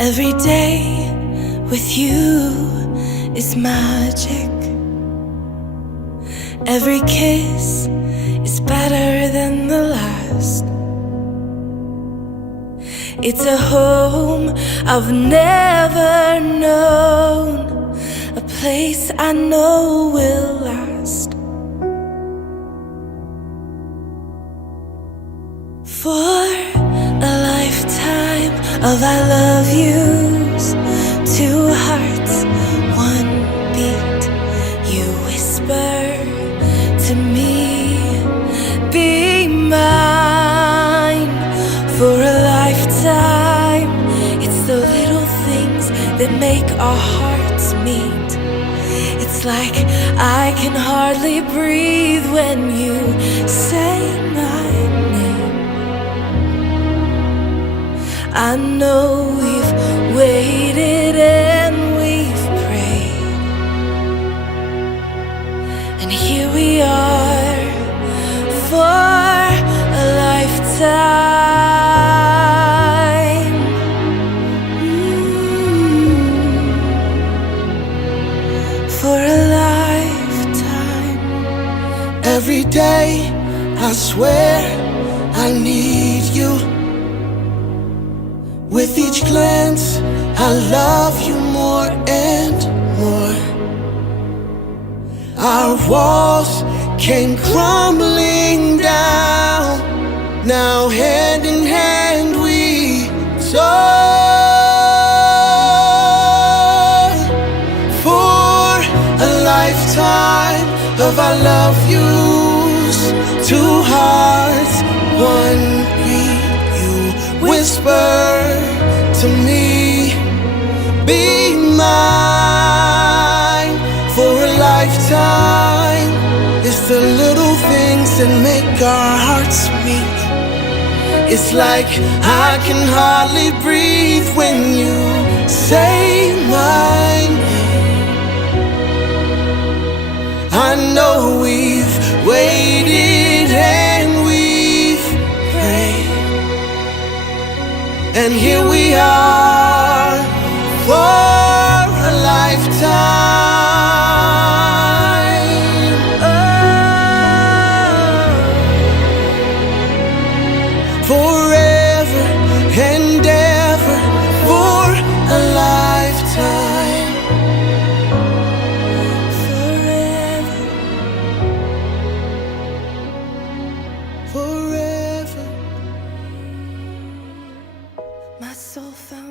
Every day with you is magic. Every kiss is better than the last. It's a home I've never known, a place I know will last. For a lifetime of I love yous, two hearts, one beat. You whisper to me, be mine. For a lifetime, it's the little things that make our hearts meet. It's like I can hardly breathe when you say my name. I know we've waited and we've prayed, and here we are for a lifetime. For a lifetime. Every day I swear I need you. With each glance I love you more and more. Our walls came crumbling down. Now hand in hand we soar. For a lifetime of I love yous, two hearts, one beat. You whisper to me, be mine. For a lifetime, it's the little things that make our hearts meet. It's like I can hardly breathe when you say my name. I know we've waited and we've prayed, and here we are for a lifetime. Forever and ever for a lifetime. Forever. Forever. My soul found